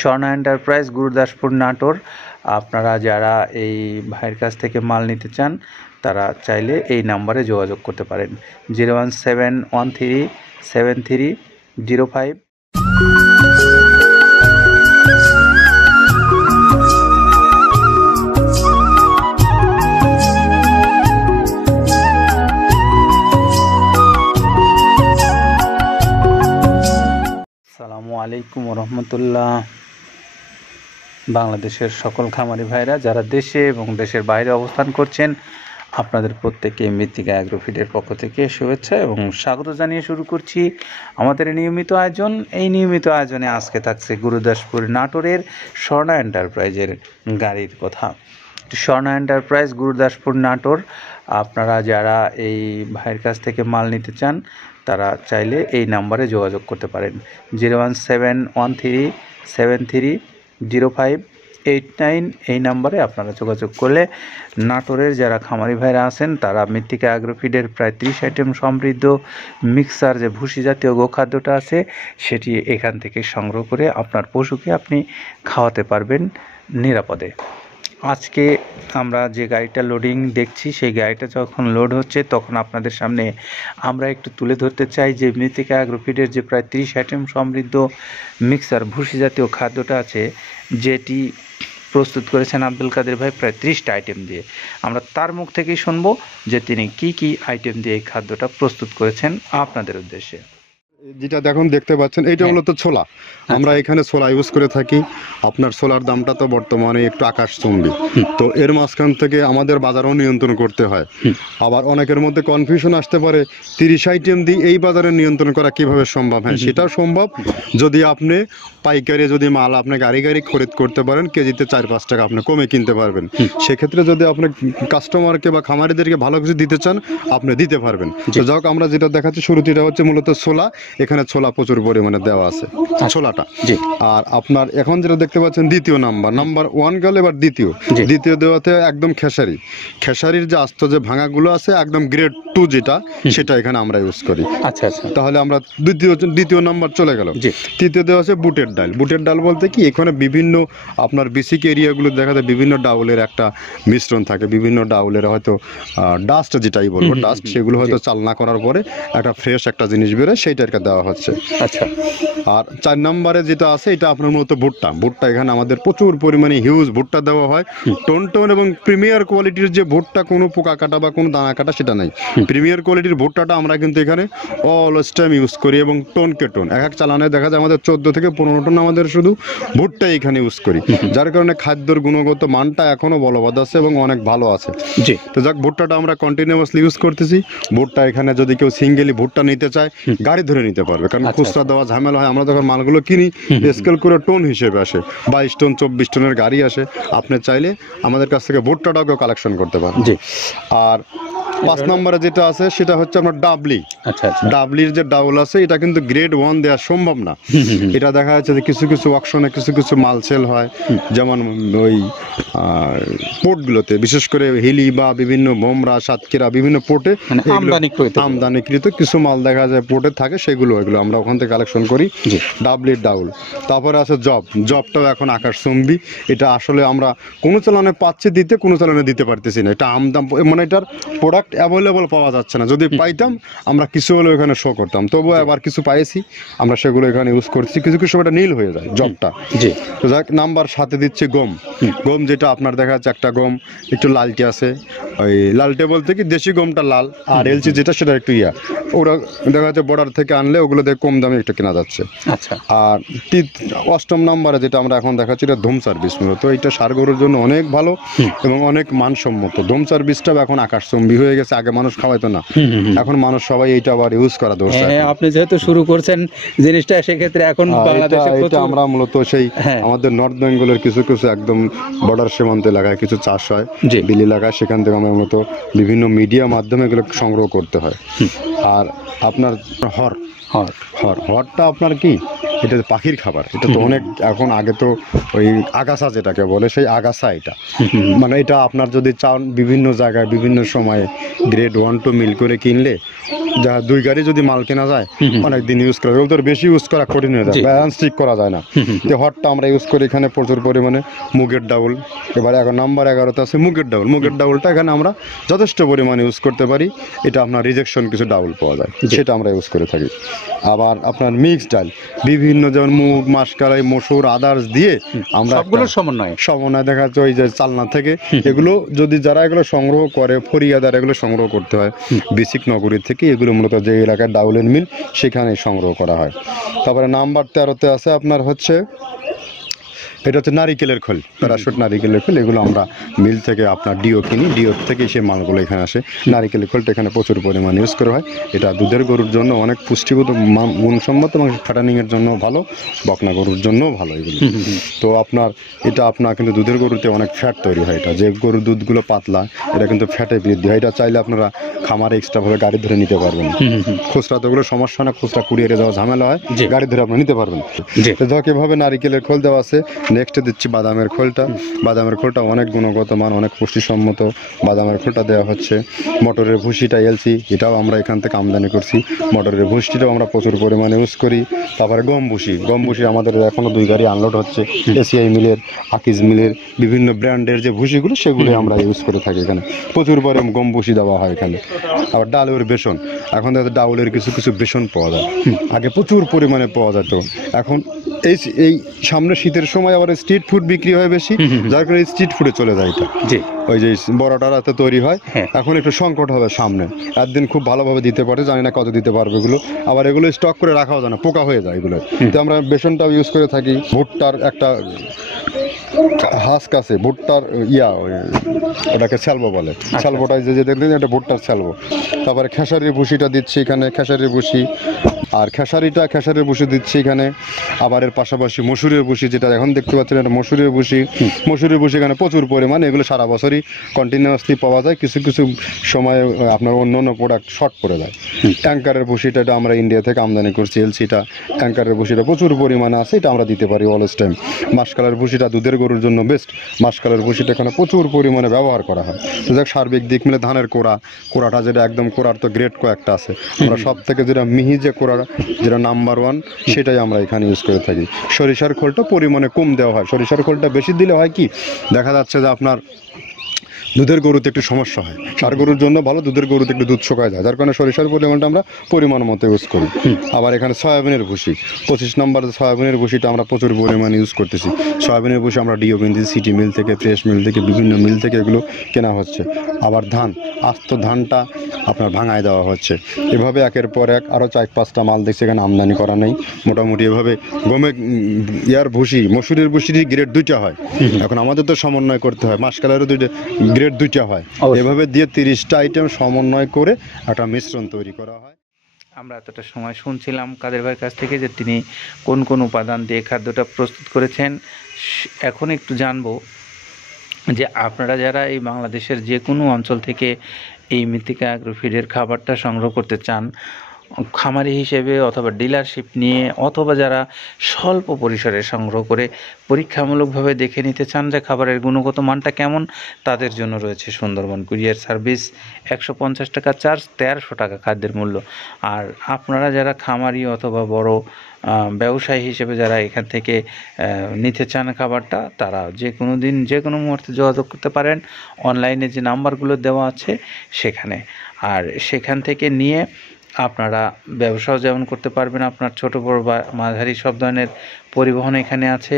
Swarna enterprise, Gurudaspur, Natore. আপনারা যারা এই ভাইয়ের কাছ থেকে মাল নিতে চান তারা চাইলে এই নাম্বারে যোগাযোগ করতে পারেন 017137305। আসসালামু আলাইকুম রহমতুল্লাহ। বাংলাদেশের সকল খামারি ভাইরা যারা দেশে এবং দেশের বাইরে অবস্থান করছেন, আপনাদের প্রত্যেককে মৃত্তিকা অ্যাগ্রোফিডের পক্ষ থেকে শুভেচ্ছা এবং স্বাগত জানিয়ে শুরু করছি আমাদের নিয়মিত আয়োজন। এই নিয়মিত আয়োজনে আজকে থাকছে গুরুদাসপুর নাটোরের স্বর্ণা এন্টারপ্রাইজের গাড়ির কথা। স্বর্ণা এন্টারপ্রাইজ, গুরুদাসপুর, নাটোর। আপনারা যারা এই ভাইয়ের কাছ থেকে মাল নিতে চান তারা চাইলে এই নাম্বারে যোগাযোগ করতে পারেন 01713730589। এই নাম্বারে আপনারা যোগাযোগ করলে নাটোরের যারা খামারি ভাইরা আছেন তারা মৃত্তিকা অ্যাগ্রোফিডের প্রায় 30 আইটেম সমৃদ্ধ মিক্সার যে ভুসি জাতীয় গোখাদ্যটা আছে সেটি এখান থেকে সংগ্রহ করে আপনার পশুকে আপনি খাওয়াতে পারবেন নিরাপদে। আজকে আমরা যে গাড়িটা লোডিং দেখছি সেই গাড়িটা যখন লোড হচ্ছে তখন আপনাদের সামনে আমরা একটু তুলে ধরতে চাই যে মৃত্তিকা অ্যাগ্রোফিডের যে প্রায় 30 আইটেম সমৃদ্ধ মিক্সার ভুসি জাতীয় খাদ্যটা আছে, যেটি প্রস্তুত করেছেন আব্দুল কাদের ভাই প্রায় 30টা আইটেম দিয়ে। আমরা তার মুখ থেকেই শুনবো যে তিনি কি কি আইটেম দিয়ে এই খাদ্যটা প্রস্তুত করেছেন আপনাদের উদ্দেশ্যে। যেটা দেখতে পাচ্ছেন এটা মূলত ছোলা। আমরা এখানে ছোলা ইউজ করে থাকি। আপনার ছোলার দামটা তো বর্তমানে একটু আকাশচুম্বী, তো এর মাঝখান থেকে আমাদের বাজারও নিয়ন্ত্রণ করতে হয়। আবার অনেকের মধ্যে কনফিউশন আসতে পারে 30 আইটেম দিয়ে এই বাজারে নিয়ন্ত্রণ করা কিভাবে সম্ভব। হ্যাঁ, সেটাও সম্ভব যদি আপনি পাইকারি যদি মাল আপনি গাড়ি খরিদ করতে পারেন, কেজিতে 4-5 টাকা আপনি কমে কিনতে পারবেন। সেক্ষেত্রে যদি আপনি কাস্টমারকে বা খামারিদেরকে ভালো কিছু দিতে চান আপনি দিতে পারবেন। তো যাক, আমরা যেটা দেখাচ্ছি শুরুতে এটা হচ্ছে মূলত ছোলা। এখানে ছোলা প্রচুর পরিমাণে দেওয়া আছে ছোলাটা। আর আপনার এখন যেটা দেখতে পাচ্ছেন দ্বিতীয় নাম্বার 1 গেল, এবার দ্বিতীয় দেওয়াতে একদম খেসারির যে আস্ত যে ভাঙাগুলো আছে একদম গ্রেড 2 যেটা, সেটা এখানে আমরা ইউজ করি। আচ্ছা, তাহলে আমরা দ্বিতীয় নাম্বার চলে গেল। তৃতীয় দেওয়া আছে বুটের ডাল বলতে কি, এখানে বিভিন্ন আপনার বেসিক এরিয়াগুলো দেখা যায় বিভিন্ন ডাউলের একটা মিশ্রণ থাকে, বিভিন্ন ডাউলের হয়তো ডাস্ট যেটাই বলবো ডাস্ট, সেগুলো হয়তো চালনা করার পরে একটা ফ্রেশ একটা জিনিস বেরোয়, সেইটাকে দেওয়া হচ্ছে। আচ্ছা, আর 4 নম্বরে যেটা আছে এটা আপনার মূলত ভুট্টা। এখানে আমাদের প্রচুর পরিমাণে হিউজ ভুট্টা দেওয়া হয়। টোন এবং প্রিমিয়ার কোয়ালিটির যে ভুট্টা, কোনো পোকা কাটা বা কোনো দানা কাটা সেটা নাই। প্রিমিয়ার কোয়ালিটির ভুট্টাটা আমরা কিন্তু এখানে অলওয়েজ টাইম ইউজ করি এবং টোনকে টোন এক চালানে দেখা যায় আমাদের 14 থেকে 15 টন আমাদের শুধু ভুট্টা এখানে ইউজ করি, যার কারণে খাদ্যর গুণগত মানটা এখনো বলবৎ আছে এবং অনেক ভালো আছে। তো যাক, ভুট্টাটা আমরা কন্টিনিউয়াসলি ইউজ করতেছি। ভুট্টা এখানে যদি কেউ সিঙ্গেলি ভুট্টা নিতে চায় গাড়ি ধরে নিতে পারবে, কারণ খুচরা দেওয়া ঝামেলা হয়। আমরা যখন মালগুলো কিনি স্কেল করে টোন হিসেবে আসে, 22 টন 24 টনের গাড়ি আসে। আপনি চাইলে আমাদের কাছ থেকে ভুট্টাটাও কেউ কালেকশন করতে পারেন। আর 5 নম্বরে যেটা আছে সেটা হচ্ছে আপনার ডাবলির যে ডাউল আছে, এটা কিন্তু গ্রেড 1 দেওয়া সম্ভব না। এটা দেখা যাচ্ছে যে কিছু অকশনে কিছু মাল সেল হয়, যেমন ওই পোর্টগুলোতে, বিশেষ করে হিলি বা বিভিন্ন বোমরা, সাতক্ষীরা বিভিন্ন পোর্টে আমদানিকৃত কিছু মাল দেখা যায় পোর্টে থাকে, এগুলো আমরা ওখান থেকে কালেকশন করি। ডাবলির ডাউল। তারপরে আছে জবটাও এখন আকাশচুম্বী। এটা আসলে আমরা কোনো চালানে পাচ্ছি দিতে, কোনো চালানে দিতে পারতেছি না। এটা আমদাম, মানে এটার প্রোডাক্ট অ্যাভেলেবল পাওয়া যাচ্ছে না। যদি পাইতাম আমরা কিছু হলেও এখানে শো করতাম, তবুও আবার কিছু পাইছি আমরা, সেগুলো এখানে ইউজ করছি। কিছু সময় নীল হয়ে যায় জবটা। তো যাক, নাম্বার 7 দিচ্ছে গম, যেটা আপনার দেখা যাচ্ছে একটা গম একটু লালটে আছে। ওই লালটে বলতে কি দেশি গমটা লাল, আর এলচি যেটা সেটা একটু ওরা দেখা যাচ্ছে বর্ডার থেকে আনলে ওগুলো দিয়ে কম দামে একটু কেনা যাচ্ছে। আচ্ছা, আর 8ম নম্বরে যেটা আমরা এখন দেখাচ্ছি এটা ধুম সার্ভিস। মূলত এটা ষাঁড় গরুর জন্য অনেক ভালো এবং অনেক মানসম্মত। ধুম সার্ভিসটাও এখন আকাশচুম্বী হয়ে গেছে। আগে মানুষ খাওয়াইতো না, এখন মানুষ সবাই এইটা আবার ইউজ করা দরকার। আপনি যেহেতু শুরু করছেন জিনিসটা, সেক্ষেত্রে এখন বাংলাদেশে আমরা মূলত সেই আমাদের নর্থ বেঙ্গলের কিছু একদম বর্ডার সীমান্ত এলাকায় কিছু চাষ হয়, বিল এলাকায়, সেখান থেকে আমরা মূলত বিভিন্ন মিডিয়া মাধ্যমে এগুলো সংগ্রহ করতে হয়। আর আপনার হরটা আপনার কি এটা তো পাখির খাবার, এটা তো অনেক এখন, আগে তো ওই আগাছা যেটাকে বলে সেই আগাছা এটা, মানে এটা আপনার যদি চান বিভিন্ন জায়গায় বিভিন্ন সময়ে গ্রেড 1-2 মিল করে কিনলে যা 2 গাড়ি যদি মাল কেনা যায় অনেক দিন ইউজ করা যায়। ওগুলো তো বেশি ইউজ করা কঠিন হয়ে যায়, জি। ব্যালেন্স ঠিক করা যায় না। তো হটটা আমরা ইউজ করি এখানে প্রচুর পরিমাণে মুগের ডাউল। এবার এখন নাম্বার 11তে আছে মুগের ডাউল। মুগের ডাউলটা এখানে আমরা যথেষ্ট পরিমাণে ইউজ করতে পারি। এটা আপনার রিজেকশন কিছু ডাউল পাওয়া যায়, সেটা আমরা ইউজ করে থাকি। আবার আপনার মিক্স ডাল বিভিন্ন, যেমন মুগ, মাসকলাই, মসুর, আদার্স দিয়ে আমরা সবগুলোর সমন্বয়। সমন্বয় দেখা যাচ্ছে ওই যে চালনা থেকে এগুলো যদি যারা এগুলো সংগ্রহ করে, ফরিয়াদার এগুলো সংগ্রহ করতে হয় বেসিক নগরী থেকে। এগুলো মূলত যে এলাকায় ডাউলের মিল সেখানে সংগ্রহ করা হয়। তারপরে নাম্বার 13তে আছে আপনার হচ্ছে, এটা হচ্ছে নারিকেলের খোল, প্যারাশুট নারিকেলের খোল। এগুলো আমরা মিল থেকে আপনার ডিও কিনি, ডিও থেকে সেই মালগুলো এখানে আসে। নারিকেলের খোলটা এখানে প্রচুর পরিমাণে ইউজ করা হয়। এটা দুধের গরুর জন্য অনেক পুষ্টিগত গুণসম্মত এবং ফ্যাটানিংয়ের জন্য ভালো, বকনা গরুর জন্যও ভালো এগুলো। তো আপনার এটা আপনার কিন্তু দুধের গরুতে অনেক ফ্যাট তৈরি হয়। এটা যে গরুর দুধগুলো পাতলা, এটা কিন্তু ফ্যাটে বৃদ্ধি হয়। এটা চাইলে আপনারা খামারে এক্সট্রাভাবে গাড়ি ধরে নিতে পারবেন। খুচরা তো ওগুলো সমস্যা না, খুচরা কুরিয়ারে যাওয়া ঝামেলা হয়, জি। গাড়ি ধরে আপনারা নিতে পারবেন। জি। তো দেখো এভাবে নারিকেলের খোল দেওয়া আছে। নেক্সটে দিচ্ছি বাদামের খোলটা। বাদামের খোলটা অনেক গুণগত মান, অনেক পুষ্টিসম্মত বাদামের খোলটা দেওয়া হচ্ছে। মটরের ভুসিটা এলসি, এটাও আমরা এখান থেকে আমদানি করছি। মটরের ভুসিটাও আমরা প্রচুর পরিমাণে ইউজ করি। তারপরে গম ভুসি, গম ভুসি আমাদের এখনও 2 গাড়ি আনলোড হচ্ছে। এসিআই মিলের, আকিজ মিলের বিভিন্ন ব্র্যান্ডের যে ভুসিগুলো সেগুলো আমরা ইউজ করে থাকি এখানে। প্রচুর পরিমাণে গম ভুসি দেওয়া হয় এখানে। আবার ডালের বেসন, এখন দেখা যায় ডাউলের কিছু কিছু বেসন পাওয়া যায়, আগে প্রচুর পরিমাণে পাওয়া যেত। এখন এই সামনে শীতের সময় আবার স্ট্রিট ফুড বিক্রি হয় বেশি, যার কারণে স্ট্রিট ফুডে চলে যায় এটা। জি। ওই যে বড়টা রাতে তৈরি হয়, হ্যাঁ। এখন একটু সংকট হবে সামনে। একদিন খুব ভালোভাবে দিতে পারে, জানি না কত দিতে পারবে এগুলো। আবার এগুলো স্টক করে রাখাও যায় না, পোকা হয়ে যায় এগুলো। তো আমরা বেসনটাও ইউজ করে থাকি। ভুট্টার একটা হাস্ক আছে, ভুট্টার ওটাকে স্যালবো বলে, স্যালবোটাই যে দেখলেন এটা ভুট্টার স্যালবো। তারপরে খেসারির ভুসিটা দিচ্ছি এখানে, খেসারির ভুসি। আর খেসারির ভুসি দিচ্ছি এখানে। আবার এর পাশাপাশি মসুরের ভুসি, যেটা এখন দেখতে পাচ্ছেন এটা মসুরের ভুসি। মসুরের ভুসি এখানে প্রচুর পরিমাণে, এগুলো সারা বছরই কন্টিনিউয়াসলি পাওয়া যায়। কিছু কিছু সময় আপনার অন্য অন্য প্রোডাক্ট শর্ট পড়ে যায়। ট্যাঙ্কারের ভুসিটা এটা আমরা ইন্ডিয়া থেকে আমদানি করছি, এলসিটা। ট্যাঙ্কারের ভুসিটা প্রচুর পরিমাণে আছে, এটা আমরা দিতে পারি অলওয়েজ টাইম। মাসকালের ভুসিটা দুধের গরুর জন্য বেস্ট। মাসকালের ভুসিটা এখানে প্রচুর পরিমাণে ব্যবহার করা হয়। তো যাক, সার্বিক দিক মিলে ধানের কোড়াটা যেটা একদম, কোড়ার তো গ্রেড কয়েকটা আছে, আমরা সব থেকে যেটা মিহি যে কোড়া, যেটা নাম্বার 1, সেটাই আমরা এখানে ইউজ করে থাকি। সরিষার খোলটা পরিমাণে কম দেওয়া হয়। সরিষার খোলটা বেশি দিলে হয় কি, দেখা যাচ্ছে যে আপনার দুধের গরুতে একটু সমস্যা হয়। ষাঁড় গরুর জন্য ভালো, দুধের গরুতে একটু দুধ শুকায় যায়, যার কারণে সরিষার পরিমাণটা আমরা পরিমাণ মতো ইউজ করি। আবার এখানে সয়াবিনের ভুসি, 25 নম্বর সয়াবিনের ভুসিটা আমরা প্রচুর পরিমাণে ইউজ করতেছি। সয়াবিনের ভুসি আমরা ডিও কিনছি সিটি মিল থেকে, ফ্রেশ মিল থেকে, বিভিন্ন মিল থেকে এগুলো কেনা হচ্ছে। আবার ধান, আস্ত ধানটা আপনার ভাঙায় দেওয়া হচ্ছে। এভাবে একের পর এক আরও 4-5টা মাল দেখছি এখানে আমদানি করা নেই। মোটামুটি এভাবে গমে ভুসি, মসুরের ভুসিরই গ্রেড 2টা হয়। এখন আমাদের তো সমন্বয় করতে হয়, মাসকালেরও গ্রেড 2টা হয়। এভাবে দিয়ে 30টা আইটেম সমন্বয় করে একটা মিশ্রণ তৈরি করা হয়। আমরা এতটা সময় শুনছিলাম কাদের ভাইয়ের কাছ থেকে যে তিনি কোন কোন উপাদান দিয়ে খাদ্যটা প্রস্তুত করেছেন। এখন একটু জানবো যে আপনারা যারা এই বাংলাদেশের যে কোনো অঞ্চল থেকে এই মৃত্তিকা অ্যাগ্রোফিডের খাবারটা সংগ্রহ করতে চান, খামারি হিসেবে অথবা ডিলারশিপ নিয়ে, অথবা যারা স্বল্প পরিসরে সংগ্রহ করে পরীক্ষামূলকভাবে দেখে নিতে চান যে খাবারের গুণগত মানটা কেমন, তাদের জন্য রয়েছে সুন্দরবন কুরিয়ার সার্ভিস। 150 টাকা চার্জ, 1300 টাকা খাদ্যের মূল্য। আর আপনারা যারা খামারি অথবা বড় ব্যবসায়ী হিসেবে যারা এখান থেকে নিতে চান খাবারটা, তারা যে কোনো দিন যে কোনো মুহূর্তে যোগাযোগ করতে পারেন অনলাইনে যে নাম্বারগুলো দেওয়া আছে সেখানে। আর সেখান থেকে নিয়ে আপনারা ব্যবসাও যেমন করতে পারবেন, আপনার ছোট বড় বা মাঝারি সব ধরনের পরিবহন এখানে আছে।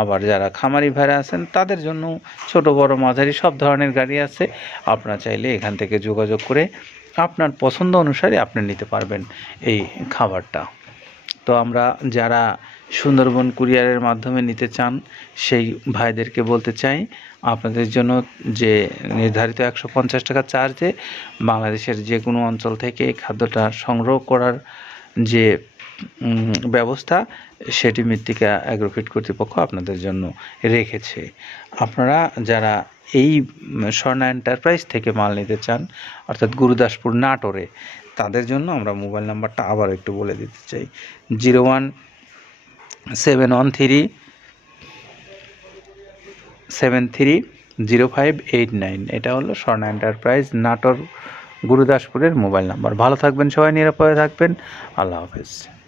আবার যারা খামারি ভাইরা আছেন তাদের জন্য ছোট বড় মাঝারি সব ধরনের গাড়ি আছে। আপনারা চাইলে এখান থেকে যোগাযোগ করে আপনার পছন্দ অনুসারে আপনি নিতে পারবেন এই খাবারটা। তো আমরা যারা সুন্দরবন কুরিয়ারের মাধ্যমে নিতে চান সেই ভাইদেরকে বলতে চাই, আপনাদের জন্য যে নির্ধারিত 150 টাকা চার্জে বাংলাদেশের যে কোনো অঞ্চল থেকে খাদ্যটা সংগ্রহ করার যে ব্যবস্থা, সেটি মৃত্তিকা অ্যাগ্রোফিড কর্তৃপক্ষ আপনাদের জন্য রেখেছে। আপনারা যারা এই স্বর্ণা এন্টারপ্রাইজ থেকে মাল নিতে চান, অর্থাৎ গুরুদাসপুর নাটোরে, তাদের জন্য আমরা মোবাইল নাম্বারটা আবার একটু বলে দিতে চাই। 713730589। এটা হলো স্বর্ণা এন্টারপ্রাইজ নাটোর গুরুদাসপুরের মোবাইল নাম্বার। ভালো থাকবেন সবাই, নিরাপদে থাকবেন। আল্লাহ হাফেজ।